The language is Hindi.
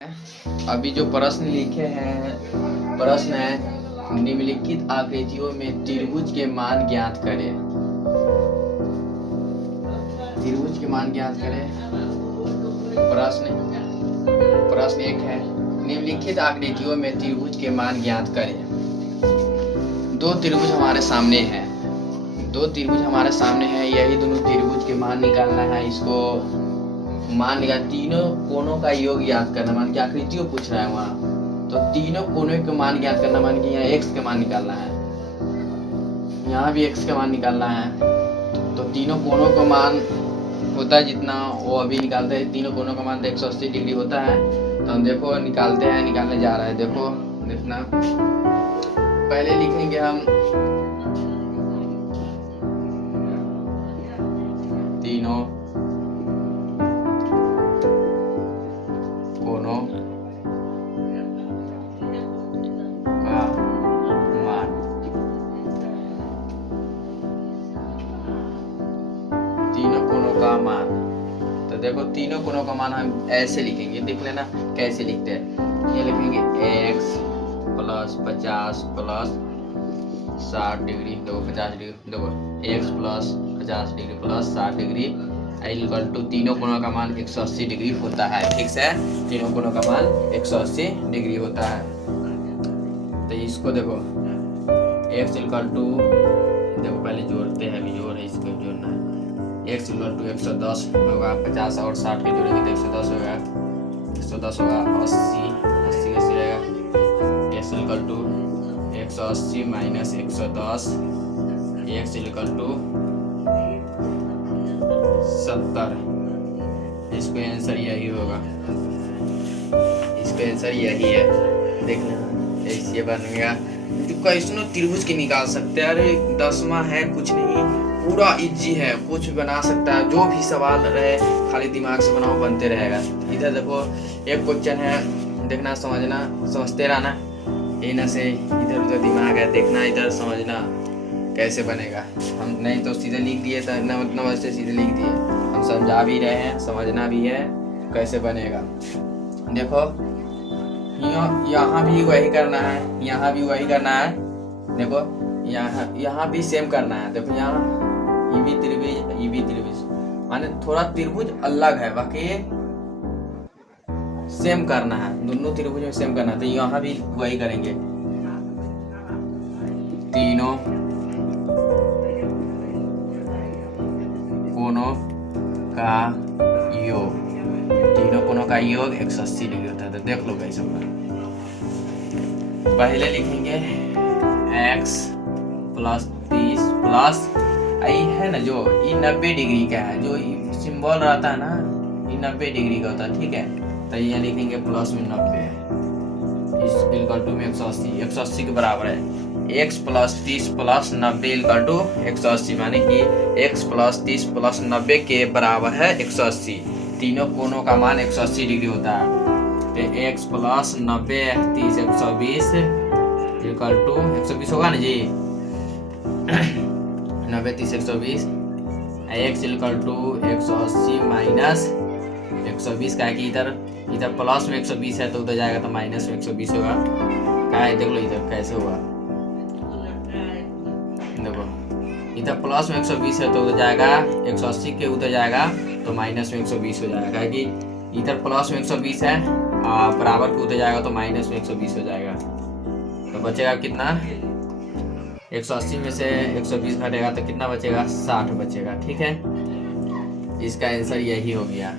अभी जो प्रश्न लिखे हैं, प्रश्न है निम्नलिखित आकृतियों में त्रिभुज के मान ज्ञात करें। त्रिभुज के मान ज्ञात करें। प्रश्न एक है निम्नलिखित आकृतियों में त्रिभुज के मान ज्ञात करें। दो त्रिभुज हमारे सामने हैं, यही दोनों त्रिभुज के मान निकालना है। इसको मान लिया तीनों कोणों का योग याद करना, मान की आकृतियों पूछ रहा है वहाँ, तो तीनों कोणों के मान ज्ञात करना, मान कि यहाँ x का मान निकालना है, यहाँ भी x का मान निकालना है। तो तीनों कोणों का मान होता है जितना वो अभी निकालते हैं, तीनों कोणों का मान 180 डिग्री होता है। तो हम देखो निकालने जा रहा है। देखो देखना, पहले लिखेंगे हम तीनों कोणों का मान। तीनों कोणों का मान, तो देखो तीनों कोणों का मान हम ऐसे लिखेंगे, देख लेना कैसे लिखते हैं। ये लिखेंगे x प्लस 50 प्लस 60 डिग्री, देखो 50 डिग्री, देखो x plus 50 degree plus 60 degree equal to तीनों कोणों का मान 180 डिग्री होता है। ठीक से, तीनों कोणों का मान 180 डिग्री होता है। तो इसको देखो x इक्वल टू, देखो पहले जोड़ते हैं, अभी जोड़ है, इसको जोड़ना है। x इक्वल टू 110 होगा, 50 और 60 के जोड़ेंगे तो 110 होगा, 110 होगा, 80 कैसे रहेगा, x equal to 180 minus 110, x equal to 70। इसका आंसर यही होगा, इसका आंसर यही है। देखना ऐसे बनेगा, कैसे त्रिभुज के निकाल सकते हैं। अरे 10वां है, कुछ नहीं, पूरा इजी है, कुछ भी बना सकता है, जो भी सवाल रहे खाली दिमाग से बनाओ, बनते रहेगा। इधर देखो एक क्वेश्चन है, देखना समझना, समझते रहना, ये ना से इधर उधर दिमाग है, देखना इधर समझना कैसे बनेगा। हम नहीं तो सीधे लिख दिए, तो नंबर से सीधे लिख दिए, हम समझा भी रहे हैं, समझना भी है कैसे बनेगा। देखो यहाँ भी वही करना है, यहाँ भी वही करना है। देखो यहाँ भी सेम करना है। देखो यहाँ ये भी त्रिभुज, माने थोड़ा त्रिभुज अलग है, बाकी सेम करना है, दोनों त्रिभुज में सेम करना है। तो यहाँ भी वही करेंगे, तीनों कोणों का योग, तीनों कोणों का योग 180 डिग्री होता है। तो देख लो कैसे होगा। पहले लिखेंगे x प्लस 30 प्लस आई है ना, जो ये 90 डिग्री का है, जो सिंबल रहता है ना, ये 90 डिग्री का होता है। ठीक है, तो ये लिखेंगे प्लस में 90, इस इक्वल टू में 180 के बराबर है। x plus 30 plus 90 equal to 180, माने कि x प्लस 30 प्लस 90 के बराबर है 180। तीनों कोणों का मान 180 डिग्री होता है। तो x प्लस 90 30 120 इक्वल टू 120 होगा ना जी, 90 30 120, x इक्वल टू 180 माइनस 120 का है कि इधर प्लस में 120 है तो उधर जाएगा तो माइनस में 120 होगा। क्या है देख लो इधर कैसे हुआ, देखो इधर प्लस में 120 है तो उधर जाएगा 180 के उधर जाएगा तो माइनस में 120 हो जाएगा, कि इधर प्लस में 120 है बराबर के उधर जाएगा तो माइनस में 120 हो जाएगा। तो बचेगा कितना, 180 में से 120 घटेगा तो कितना बचेगा, 60 बचेगा। ठीक है, इसका आंसर यही हो गया।